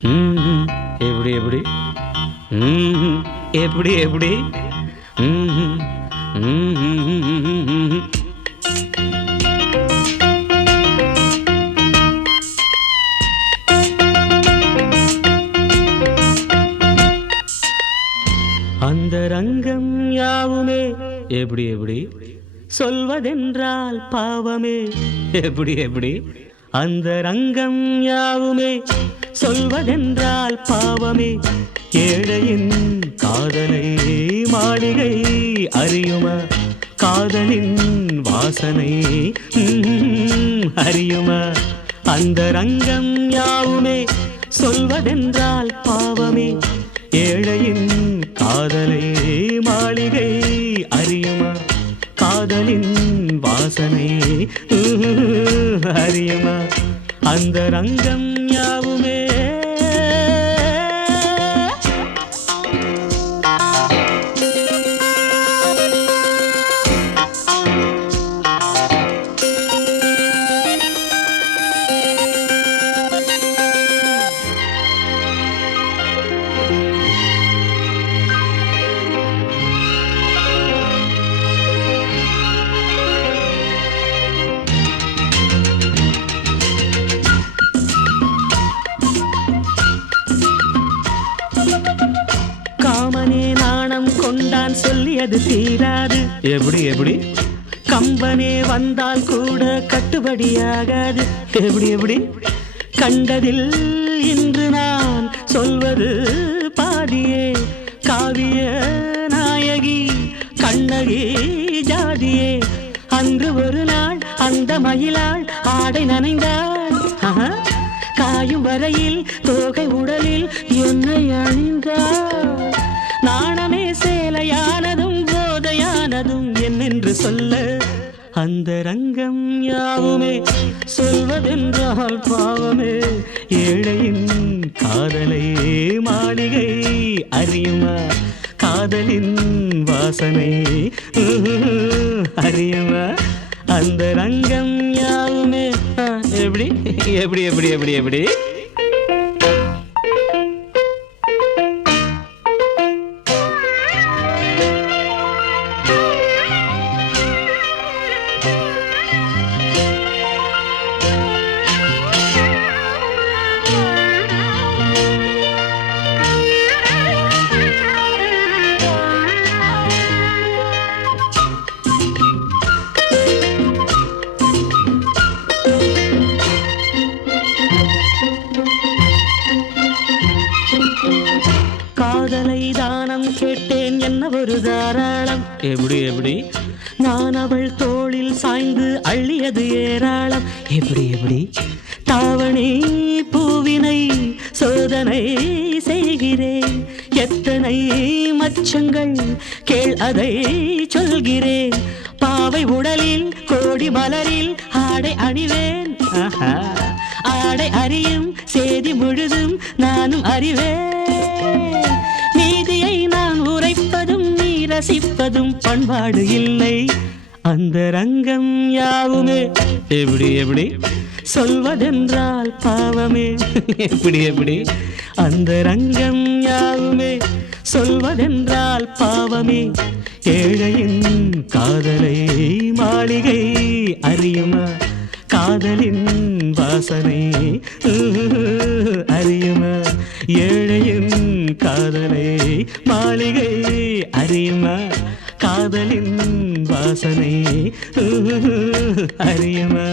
ம்ஹ்ம். எப்படி எப்படி? ம்ஹ்ம். எப்படி எப்படி? ம்ஹ்ம். ம்ஹ்ம். அந்த ரங்கம் யாவுமே எப்படி எப்படி? சொல்வதென்றால் பாவமே எப்படி எப்படி? அந்த ரங்கம் யாவுமே சொல்வதென்றால் பாவமே. ஏழையின் காதலை மாளிகை அறியுமா? காதலின் வாசனை அறியுமா? அந்த ரங்கம் யாவுமே சொல்வதென்றால் பாவமே. ஏழையின் காதலை மாளிகை அறியுமா? காதலின் வாசனை அறியுமா? அந்த ரங்கம் யாவுமே. காமனே நாணம் கொண்டான் சொல்லியது தீராது எப்படி எப்படி? கம்பனே வந்தால் கூட கட்டுப்படியாகாது எப்படி எப்படி? கண்டதில் இன்று நான் சொல்வது பாதியே. காவிய நாயகி கண்ணகி ஜாதியே. அன்று ஒரு நாள் அந்த மயிலாள் ஆடை நனைந்தாள். காயும் வரையில் தோகை உடலில் என்னை அணிந்தாள். நாணமே சேலையானதும் போதையானதும் என்னென்று சொல்ல? அந்த ரங்கம் யாவுமே சொல்வதென்றால் பாவமே. ஏழையின் காதலை மாளிகை அறியுமா? காதலின் வாசனை அறியுமா? அந்த ரங்கம் யாவுமே எப்படி எப்படி எப்படி எப்படி எப்படி? காதலை தானம் கேட்டேன் என்ன ஒரு தாராளம் எப்படி எப்படி? நான் அவள் தோளில் சாய்ந்து அள்ளியது ஏராளம் எப்படி எப்படி? தாவணி பூவினை சோதனை செய்கிறேன். எத்தனை மச்சங்கள் கேள் அதை சொல்கிறேன். பாவை உடலில் கோடி மலரில் ஆடை அணிவேன். ஆடை அறியும் செய்தி முழுதும் நானும் அறிவேன். நீதியை நான் உரைப்பதும் நீ ரசிப்பதும் பண்பாடு இல்லை. அந்த ரங்கம் யாவுமே எப்படி எப்படி? சொல்வதென்றால் பாவமே எப்படி எப்படி? அந்த ரங்கம் யாவுமே சொல்வதென்றால் பாவமே. ஏழையின் காதலை மாளிகை அறியுமா? காதலின் வாசனை அறியுமா? ஏழையின் காதலை மாளிகை அறியுமா? காதலின் வாசனை அறியுமா?